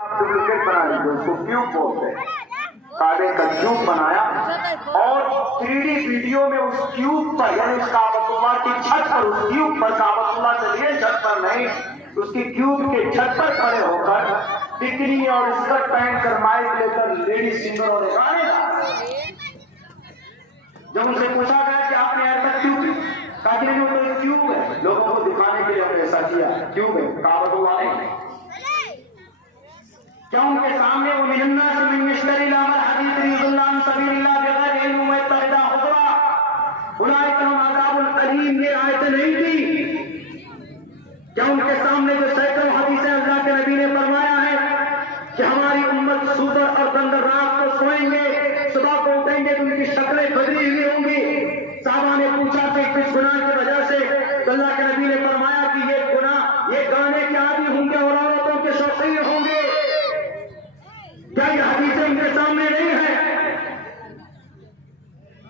Duplicate बना लीजिए, उसको क्यूब बोलते हैं। कागज का क्यूब बनाया और 3D वीडियो में उस क्यूब पर यानी उस काबतुल्लाह की छत पर उस क्यूब पर काबतुल्लाह चलिए छत पर नहीं उसकी क्यूब के छत पर खड़े होकर टिकनी और स्कर्ट पहन कर माइक लेकर लेडी सिंगर और गाने गा। जब उनसे पूछा गया कि आपने ऐसा क्यों कहा कि नहीं वो तो क्यूब है, लोगों को दिखाने के लिए हमने ऐसा किया, क्यूब है काबतुल्लाह नहीं। क्या उनके सामने वो मिलना से मिनिस्टरी लामल हदीस रिजुल्लाह सबीलिल्लाह बगैर इल्म व तहदा खुदा उलाइका अज़ाबुल करीम ये आयत नहीं थी? क्या उनके सामने जो सैकड़ों हदीसें अल्लाह के नबी ने फरमाया है कि हमारी उम्मत सुबह और बंदर रात को सोएंगे, सुबह को उठेंगे तो उनकी शक्लें बदली हुई होंगी। साहबा ने पूछा कि किस गुनाह की वजह से? तो अल्लाह के नबी ने फरमाया कि ये गुनाह ये गाने के आदि होंगे और औरतों के शौकीन होंगे। क्या ये हदीसें इनके सामने नहीं है?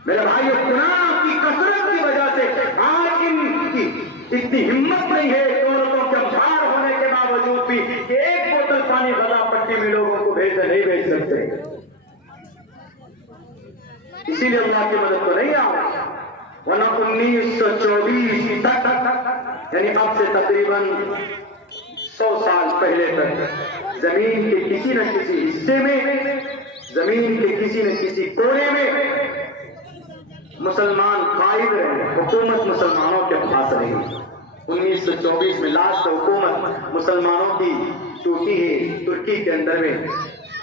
मेरे भाई गुनाह की कसरत की वजह से आज इनकी इतनी हिम्मत नहीं है औरतों के भार होने के बावजूद भी कि एक बोतल पानी गला पट्टी में लोगों को नहीं भेज सकते। इसीलिए अल्लाह की मदद तो नहीं आ रही। वरना 1924 तक यानी अब से तकरीबन 100 साल पहले तक जमीन के किसी न किसी हिस्से में, जमीन के किसी न किसी कोने में मुसलमान कायद रहे, हुकूमत मुसलमानों के पास रही। 1924 में लास्ट हुकूमत मुसलमानों की टूटी है तुर्की के अंदर में,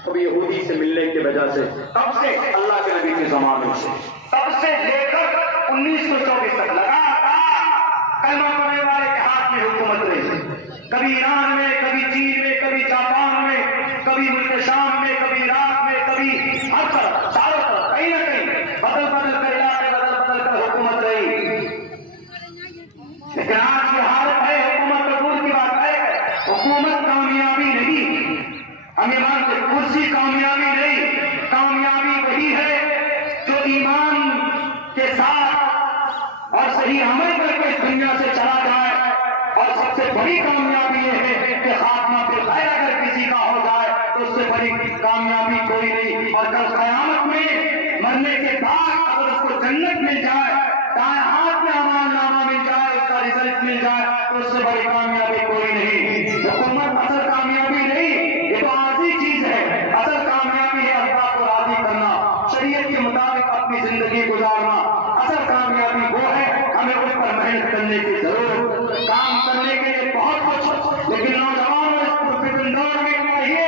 अब यहूदी से मिलने की वजह से। तब से अल्लाह के नबी के जमाने से तब से लेकर 1924 तक लगातार कलमा पढ़ने वाले के हाथ में हुकूमत रही। कभी ईरान में, कभी चीन में, कभी जापान में, कभी मुल्क शाम में, कभी इराक में, कभी हर तरफ चारों तरफ कहीं ना कहीं बदल बदल कर इलाके बदल बदल कर हुकूमत रही। लेकिन आज की हालत है हुकूमत कबूल की बात है, हुकूमत कामयाबी नहीं। हम ईमान से कुर्सी कामयाबी नहीं, कामयाबी वही है जो ईमान के साथ और सही अमल करके इस दुनिया से चला जाए। और सबसे बड़ी कामयाबी यह है कि खात्मा फिर खैर अगर किसी का हो जाए तो उससे बड़ी कामयाबी कोई नहीं। और कल क़यामत में मरने के बाद अगर उसको जन्नत मिल जाए, दाएं हाथ में अमालनामा मिल जाए, उसका रिजल्ट मिल जाए तो उससे बड़ी कामयाबी कोई नहीं। हुकूमत असल कामयाबी नहीं,